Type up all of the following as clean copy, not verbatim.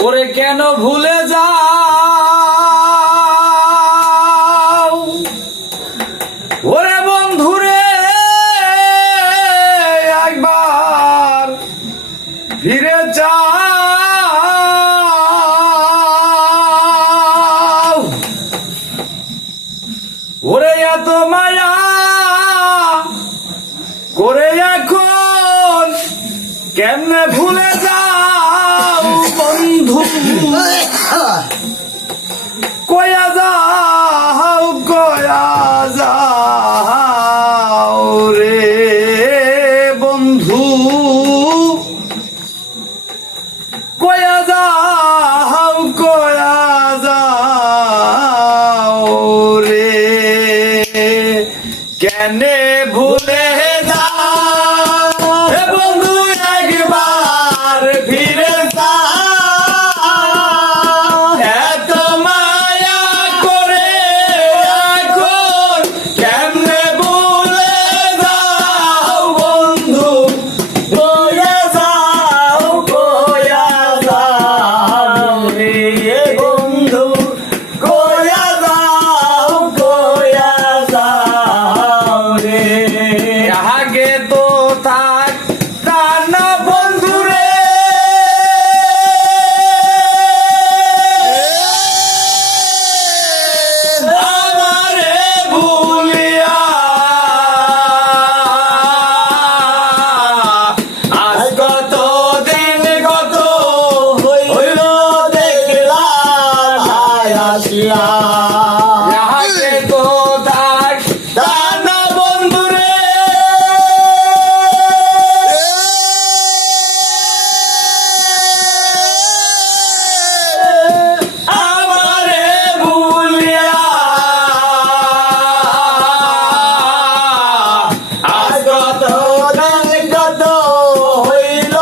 ওরে কেন ভুলে যাও ওরে বন্ধুরে একবার ফিরে যাও ওরে এত মায়া করে এখন কেমনে ভুলে যাও বন্ধু কয়া যাও রে বন্ধু কয়া যাও রে কেনে ভুলে যাও হে বন্ধু একবার ফিরে যাও এত মায়া করে এখন কেমনে ভুলে যাও বন্ধু কয়া যাও রে বন্ধু কয়া যাও রে আগে তো থাক না বন্ধু রে আমারে ভুলিয়া আজ কত দিন কত হইল দেখলাম আসিয়া আগে তো থাক না বন্ধু রে আমারে ভুলিয়া আজ কত দিন কত হইল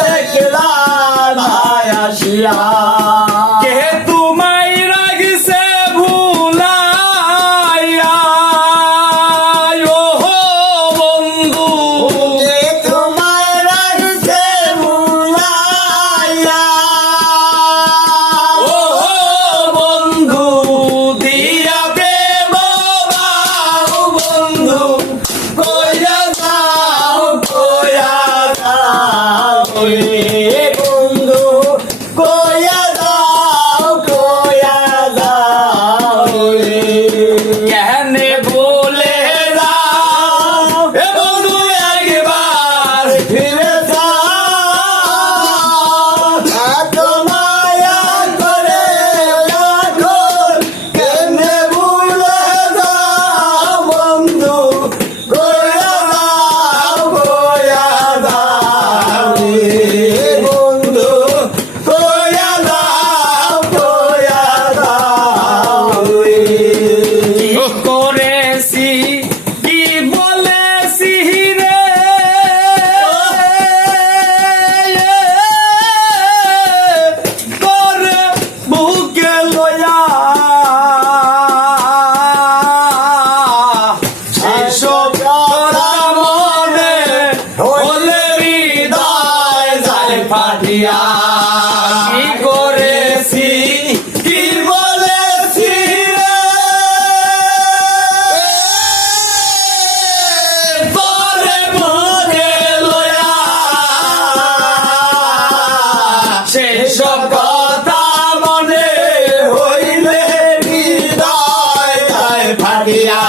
দেখলাম আসিয়া কে তোমায় রাগছে ভুলাইয়া ও বন্ধু কে তোমায় রাগছে ভুলাইয়া ও বন্ধু দিয়া প্রেম বাবু বন্ধু কইয়া যাও রে বন্ধু কইয়া যাও রে কেনে ভুলে যাও হে বন্ধু একবার ফিরে যাও এত মায়া করে এখন কেনে ভুলে যাও বন্ধু কইয়া যাও রে বন্ধু কইয়া যাও রে কি করেছি কি বলেছি রে তোরে বুকে লয়া সেসব কথা মনে হলে হৃদয় যায় ফাটিয়া কি করেছি কি বলেছি রে তোরে বুকে লয়া সেসব কথা মনে হইলে হৃদয় যায় ফাটিয়া